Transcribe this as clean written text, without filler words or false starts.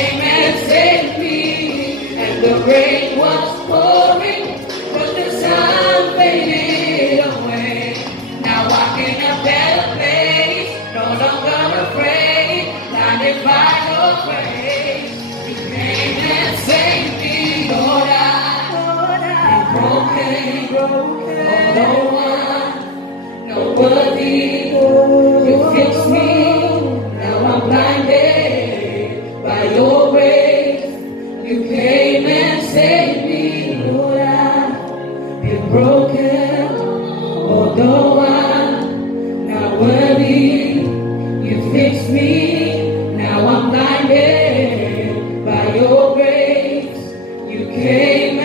came and saved me, and the rain was pouring, but the sun faded away. Now I'm in a better place, no longer afraid, blinded by your grace. You came and saved me, Lord, I'm broken, no worthy. You fix me, now I'm blinded by your grace. You came and saved me, Lord, I've been broken, although I'm not worthy. You fix me, now I'm blinded by your grace. You came